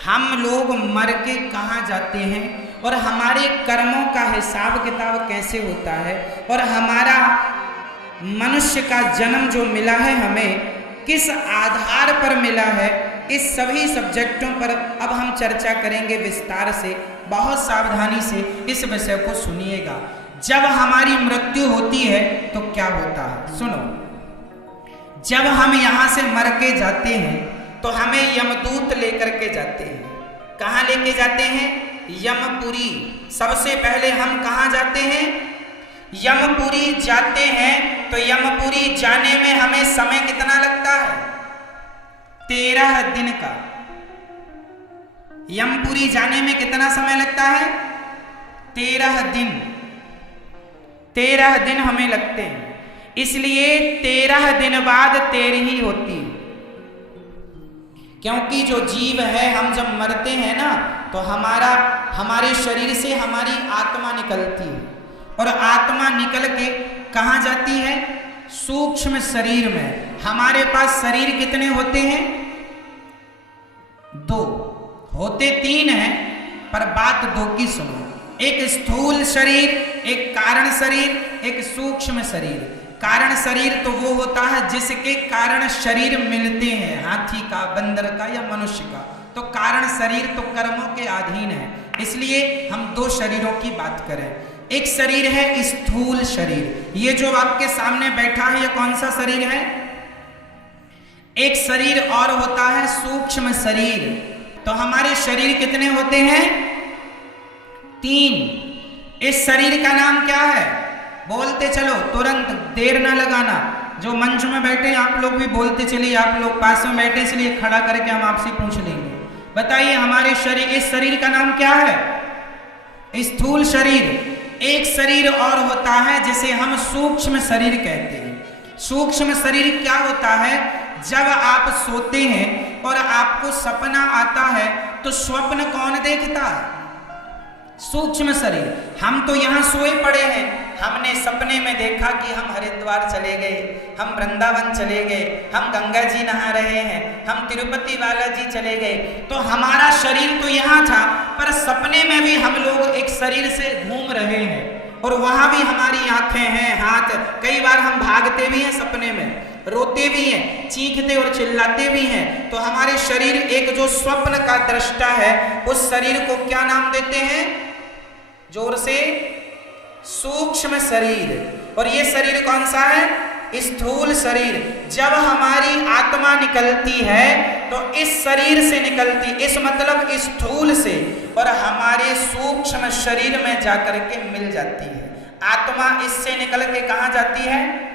हम लोग मर के कहाँ जाते हैं और हमारे कर्मों का हिसाब किताब कैसे होता है, और हमारा मनुष्य का जन्म जो मिला है हमें किस आधार पर मिला है, इस सभी सब्जेक्टों पर अब हम चर्चा करेंगे विस्तार से। बहुत सावधानी से इस विषय को सुनिएगा। जब हमारी मृत्यु होती है तो क्या होता है, सुनो। जब हम यहाँ से मर के जाते हैं तो हमें यमदूत लेकर के जाते हैं। कहाँ लेके जाते हैं? यमपुरी। सबसे पहले हम कहाँ जाते हैं? यमपुरी जाते हैं। तो यमपुरी जाने में हमें समय कितना लगता है? 13 दिन का। यमपुरी जाने में कितना समय लगता है? 13 दिन। 13 दिन हमें लगते हैं। इसलिए 13 दिन बाद 13 होती है। क्योंकि जो जीव है, हम जब मरते हैं ना तो हमारे शरीर से हमारी आत्मा निकलती है, और आत्मा निकल के कहाँ जाती है? सूक्ष्म शरीर में। हमारे पास शरीर कितने होते हैं? 2 होते, 3 हैं, पर बात 2 की सुनो। एक स्थूल शरीर, एक कारण शरीर, एक सूक्ष्म शरीर। कारण शरीर तो वो होता है जिसके कारण शरीर मिलते हैं, हाथी का, बंदर का या मनुष्य का। तो कारण शरीर तो कर्मों के अधीन है, इसलिए हम 2 शरीरों की बात करें। एक शरीर है स्थूल शरीर, ये जो आपके सामने बैठा है ये कौन सा शरीर है? एक शरीर और होता है सूक्ष्म शरीर। तो हमारे शरीर कितने होते हैं? 3। इस शरीर का नाम क्या है? बोलते चलो, तुरंत देर ना लगाना। जो मंच में बैठे आप लोग भी बोलते चलिए, आप लोग पास में बैठे इसलिए खड़ा करके हम आपसे पूछ लेंगे। बताइए हमारे शरीर, इस शरीर का नाम क्या है? स्थूल शरीर। एक शरीर और होता है जिसे हम सूक्ष्म शरीर कहते हैं। सूक्ष्म शरीर क्या होता है? जब आप सोते हैं और आपको सपना आता है तो स्वप्न कौन देखता है? सूक्ष्म शरीर। हम तो यहाँ सोए पड़े हैं, हमने सपने में देखा कि हम हरिद्वार चले गए, हम वृंदावन चले गए, हम गंगा जी नहा रहे हैं, हम तिरुपति बालाजी चले गए। तो हमारा शरीर तो यहाँ था, पर सपने में भी हम लोग एक शरीर से घूम रहे हैं, और वहां भी हमारी आंखें हैं, हाथ। कई बार हम भागते भी हैं सपने में, रोते भी हैं, चीखते और चिल्लाते भी हैं। तो हमारे शरीर, एक जो स्वप्न का दृष्टा है, उस शरीर को क्या नाम देते हैं? जोर से, सूक्ष्म शरीर। और ये शरीर कौन सा है? स्थूल शरीर। जब हमारी आत्मा निकलती है तो इस शरीर से निकलती, इस मतलब स्थूल से, और हमारे सूक्ष्म शरीर में जाकर के मिल जाती है। आत्मा इससे निकल के कहाँ जाती है?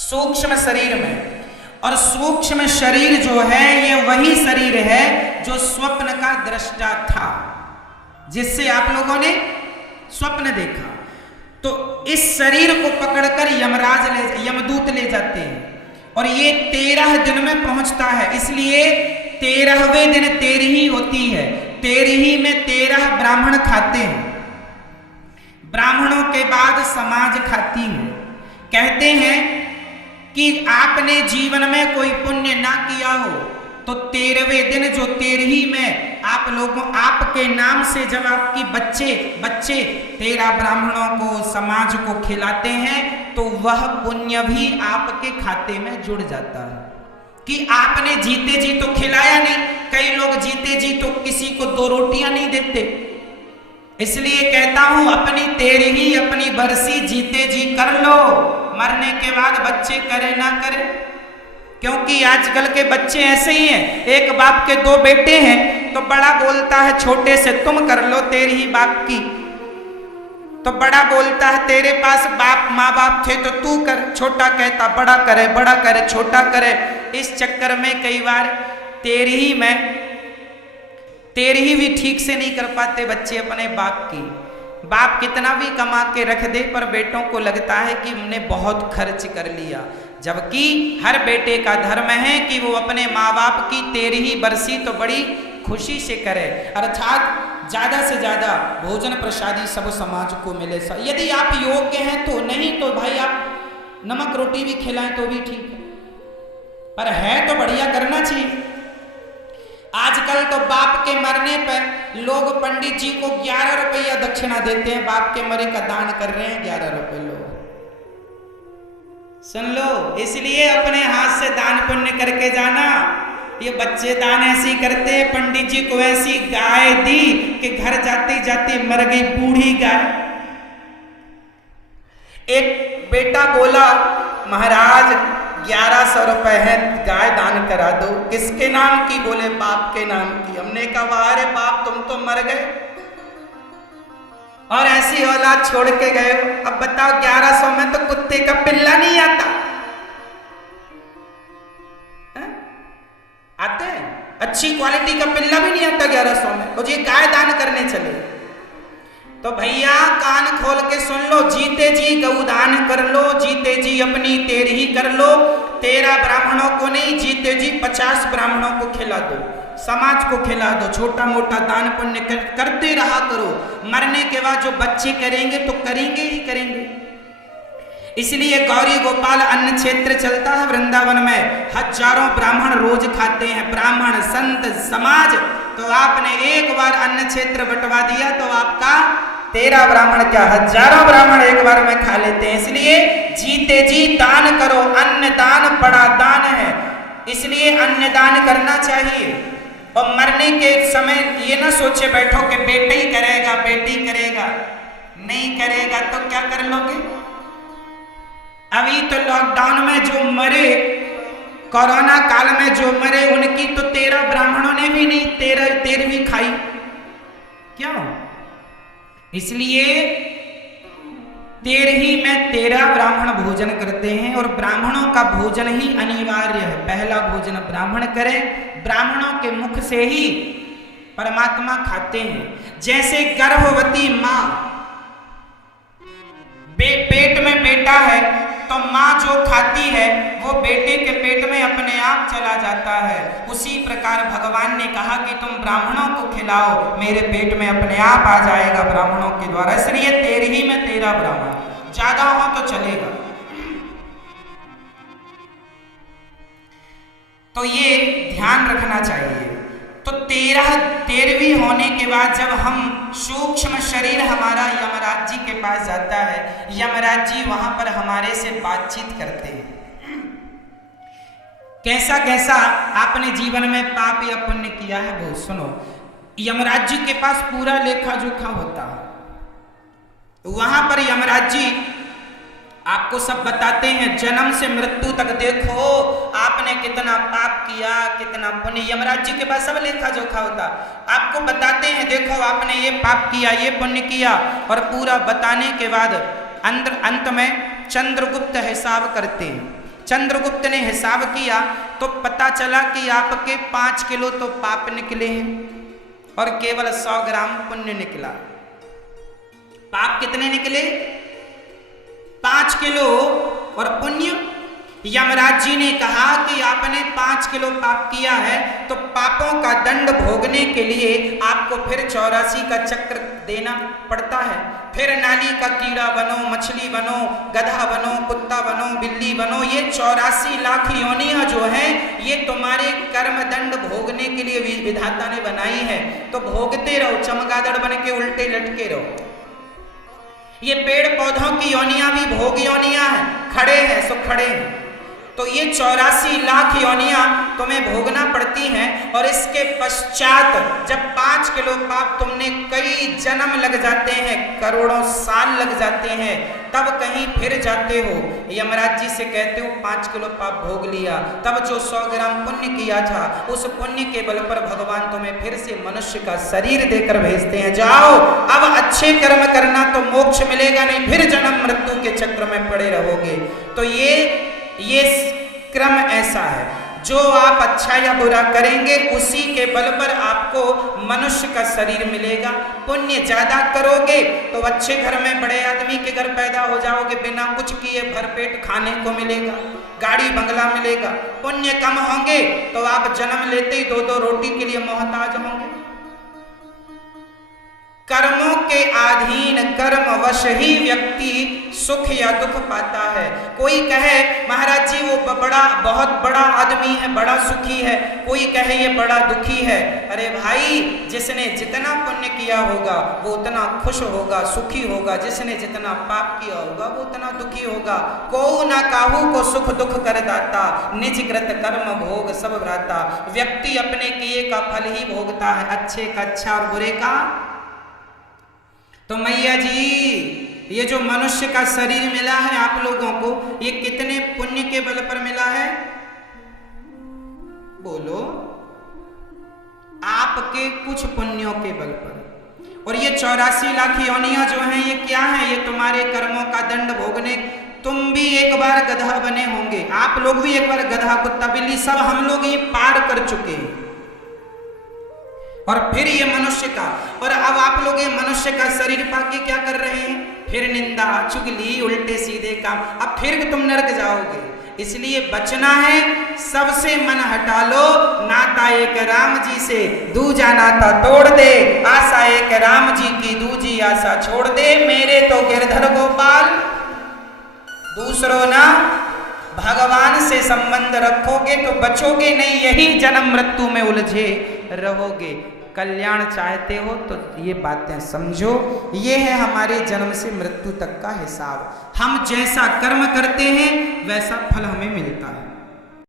सूक्ष्म शरीर में। और सूक्ष्म शरीर जो है ये वही शरीर है जो स्वप्न का दृष्टा था, जिससे आप लोगों ने स्वप्न देखा। तो इस शरीर को पकड़कर यमदूत ले जाते हैं, और ये 13 दिन में पहुंचता है। इसलिए 13वें दिन 13 होती है। 13 में 13 ब्राह्मण खाते हैं। ब्राह्मणों के बाद समाज खाती है। कहते हैं कि आपने जीवन में कोई पुण्य ना किया हो तो 13वें दिन, जो 13 में आप लोगों, आपके नाम से जब आपकी बच्चे 13 ब्राह्मणों को, समाज को खिलाते हैं, तो वह पुण्य भी आपके खाते में जुड़ जाता है। कि आपने जीते जी तो खिलाया नहीं। कई लोग जीते जी तो किसी को 2 रोटियां नहीं देते। इसलिए कहता हूं, अपनी 13 अपनी बरसी जीते जी कर लो, मरने के बाद बच्चे करे ना करे। क्योंकि आजकल के बच्चे ऐसे ही हैं। एक बाप के 2 बेटे हैं तो बड़ा बोलता है छोटे से, तुम कर लो 13 बाप की। तो बड़ा बोलता है तेरे पास माँ बाप थे तो तू कर। छोटा कहता बड़ा करे, बड़ा करे, छोटा करे। इस चक्कर में कई बार 13 भी ठीक से नहीं कर पाते बच्चे अपने बाप की। बाप कितना भी कमा के रख दे, पर बेटों को लगता है कि हमने बहुत खर्च कर लिया। जबकि हर बेटे का धर्म है कि वो अपने माँ बाप की 13 बरसी तो बड़ी खुशी से करे, अर्थात ज्यादा से ज्यादा भोजन प्रसादी सब समाज को मिले। यदि आप योग्य हैं तो, नहीं तो भाई आप नमक रोटी भी खिलाएं तो भी ठीक है, पर है तो बढ़िया करना चाहिए। आजकल तो बाप के मरने पर लोग पंडित जी को 11 रुपया दक्षिणा देते हैं, बाप के मरे का दान कर रहे हैं 11 रुपए। लोग सुन लो, इसलिए अपने हाथ से दान पुण्य करके जाना। ये बच्चे दान ऐसी करते हैं, पंडित जी को ऐसी गाय दी कि घर जाते जाते मर गई बूढ़ी गाय। एक बेटा बोला, महाराज 1100 रुपए है, गाय दान करा दो। किसके नाम की? बोले बाप के नाम की। हमने कहा अरे बाप तुम तो मर गए और ऐसी औलाद छोड़ के गए हो। अब बताओ 1100 में तो कुत्ते का पिल्ला नहीं आता है? आते हैं? अच्छी क्वालिटी का पिल्ला भी नहीं आता 1100 में। तो जी गाय दान करने चले। तो भैया कान खोल के सुन लो, जीते जी गौदान कर लो, जीते जी अपनी तेरही कर लो। 13 ब्राह्मणों को नहीं, जीते जी 50 ब्राह्मणों को खिला दो, समाज को खिला दो। छोटा मोटा दान पुण्य करते रहा करो। मरने के बाद जो बच्चे करेंगे तो करेंगे ही करेंगे। इसलिए गौरी गोपाल अन्न क्षेत्र चलता है वृंदावन में, हजारों ब्राह्मण रोज खाते हैं, ब्राह्मण संत समाज। तो आपने एक बार अन्न क्षेत्र बंटवा दिया तो आपका 13 ब्राह्मण क्या हजारों ब्राह्मण एक बार में खा लेते हैं। इसलिए जीते जी दान करो, अन्न दान बड़ा दान है, इसलिए अन्न दान करना चाहिए। और मरने के समय ये ना सोचे बैठो कि बेटा ही करेगा, बेटी करेगा, नहीं करेगा तो क्या कर लोगे। अभी तो लॉकडाउन में जो मरे, कोरोना काल में जो मरे, उनकी तो 13 ब्राह्मणों ने भी नहीं 13वीं खाई। क्यों? इसलिए 13ही में 13 ब्राह्मण भोजन करते हैं और ब्राह्मणों का भोजन ही अनिवार्य है। पहला भोजन ब्राह्मण करें, ब्राह्मणों के मुख से ही परमात्मा खाते हैं। जैसे गर्भवती माँ, पेट में बेटा है तो माँ जो खाती है वो बेटे के पेट में अपने आप चला जाता है। उसी प्रकार भगवान ने कहा कि तुम ब्राह्मणों को खिलाओ, मेरे पेट में अपने आप आ जाएगा ब्राह्मणों के द्वारा। इसलिए 13ही में 13 ब्राह्मण, ज्यादा हो तो चलेगा। तो ये ध्यान रखना चाहिए। तो 13वीं होने के बाद जब हम सूक्ष्म शरीर हमारा यमराज जी के पास जाता है, यमराज जी वहां पर हमारे से बातचीत करते हैं। कैसा कैसा आपने जीवन में पाप या पुण्य किया है वो सुनो। यमराज जी के पास पूरा लेखा जोखा होता है। वहां पर यमराज जी आपको सब बताते हैं, जन्म से मृत्यु तक देखो आपने कितना पाप किया, कितना पुण्य। यमराज जी के पास सब लेखा जोखा होता। आपको बताते हैं देखो आपने ये पाप किया, ये पुण्य किया, और पूरा बताने के बाद अंत में चंद्रगुप्त हिसाब करते हैं। चंद्रगुप्त ने हिसाब किया तो पता चला कि आपके 5 किलो तो पाप निकले हैं और केवल 100 ग्राम पुण्य निकला। पाप कितने निकले? 5 किलो और पुण्य। यमराज जी ने कहा कि आपने 5 किलो पाप किया है तो पापों का दंड भोगने के लिए आपको फिर 84 का चक्र देना पड़ता है। फिर नाली का कीड़ा बनो, मछली बनो, गधा बनो, कुत्ता बनो, बिल्ली बनो। ये 84 लाख योनियां जो हैं ये तुम्हारे कर्म दंड भोगने के लिए विधाता ने बनाई है। तो भोगते रहो, चमगादड़ बन के उल्टे लटके रहो। ये पेड़ पौधों की योनियां भी भोग योनियां हैं, खड़े हैं सो खड़े हैं। तो ये 84 लाख योनियां तुम्हें भोगना पड़ती हैं। और इसके पश्चात जब 5 किलो पाप तुमने कई जन्म लग जाते हैं, करोड़ों साल लग जाते हैं, तब कहीं फिर जाते हो। यमराज जी से कहते हो 5 किलो पाप भोग लिया, तब जो 100 ग्राम पुण्य किया था उस पुण्य के बल पर भगवान तुम्हें फिर से मनुष्य का शरीर देकर भेजते हैं। जाओ अब अच्छे कर्म करना तो मोक्ष मिलेगा, नहीं फिर जन्म मृत्यु के चक्र में पड़े रहोगे। तो ये क्रम ऐसा है, जो आप अच्छा या बुरा करेंगे उसी के बल पर आपको मनुष्य का शरीर मिलेगा। पुण्य ज्यादा करोगे तो अच्छे घर में बड़े आदमी के घर पैदा हो जाओगे, बिना कुछ किए भरपेट खाने को मिलेगा, गाड़ी बंगला मिलेगा। पुण्य कम होंगे तो आप जन्म लेते ही 2-2 रोटी के लिए मोहताज होंगे। कर्मों के अधीन कर्मवश ही व्यक्ति सुख या दुख पाता है। कोई कहे महाराज जी वो बहुत बड़ा आदमी है, बड़ा सुखी है, कोई कहे ये बड़ा दुखी है। अरे भाई, जिसने जितना पुण्य किया होगा वो उतना खुश होगा, सुखी होगा, जिसने जितना पाप किया होगा वो उतना दुखी होगा। को ना काहू को सुख दुख कर दाता, निज कृत कर्म भोग सब भ्राता। व्यक्ति अपने किए का फल ही भोगता है, अच्छे का अच्छा और बुरे का। तो मैया जी, ये जो मनुष्य का शरीर मिला है आप लोगों को, ये कितने पुण्य के बल पर मिला है? बोलो, आपके कुछ पुण्यों के बल पर। और ये 84 लाख योनियां जो हैं, ये क्या है? ये तुम्हारे कर्मों का दंड भोगने। तुम भी एक बार गधा बने होंगे, आप लोग भी एक बार गधा, कुत्ता, बिल्ली, सब हम लोग ये पार कर चुके हैं। और फिर ये मनुष्य का, और अब आप लोग ये मनुष्य का शरीर पाके क्या कर रहे हैं? फिर निंदा, चुगली, उल्टे सीधे काम। अब फिर तुम नरक जाओगे। इसलिए बचना है, सबसे मन हटा लो। नाता एक राम जी से, दूजा नाता तोड़ दे। आशा एक राम जी की, दूजी आशा छोड़ दे। मेरे तो गिरधर गोपाल, दूसरों ना। भगवान से संबंध रखोगे तो बचोगे नहीं, यही जन्म मृत्यु में उलझे रहोगे। कल्याण चाहते हो तो ये बातें समझो। ये है हमारे जन्म से मृत्यु तक का हिसाब। हम जैसा कर्म करते हैं वैसा फल हमें मिलता है।